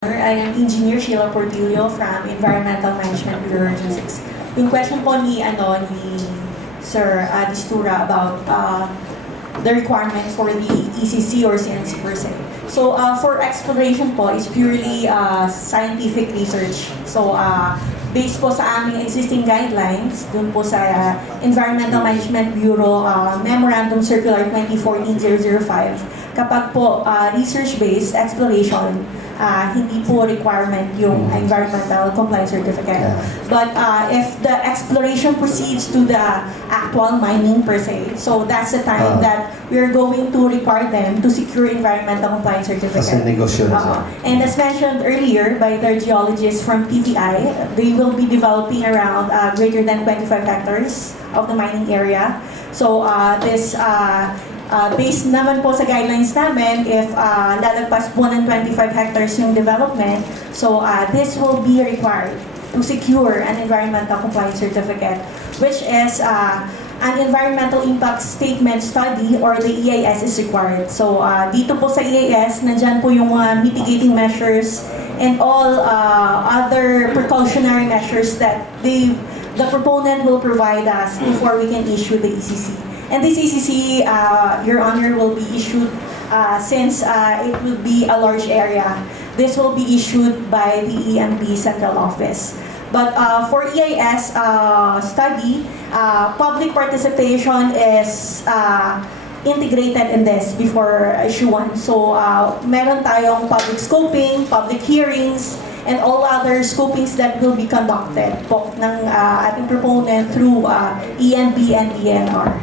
I am Engineer Shiela Portillo from Environmental Management Bureau Region 6. Yung question po ni Sir Distura about the requirements for the ECC or CNC per se. So for exploration po is purely scientific research. So based po sa aming existing guidelines, dun po sa Environmental Management Bureau Memorandum Circular 2014-005, kapag po research-based exploration, hindi po requirement yung environmental compliance certificate. But if the exploration proceeds to the actual mining per se, so that's the time that we're going to require them to secure environmental compliance certificate. And as mentioned earlier by the geologists from PTI, they will be developing around greater than 25 hectares of the mining area. So this based naman po sa guidelines namin, if lalagpas po ng 25 hectares yung development, so this will be required to secure an environmental compliance certificate, which is an environmental impact statement study or the EIS is required. So dito po sa EIS, nandyan po yung mga mitigating measures and all other precautionary measures that the proponent will provide us before we can issue the ECC. And this ECC, Your Honor, will be issued since it will be a large area. This will be issued by the EMB Central Office. But for EIS study, public participation is integrated in this before issuance. So meron tayong public scoping, public hearings, and all other scopings that will be conducted po ng ating proponent through EMB and ENR.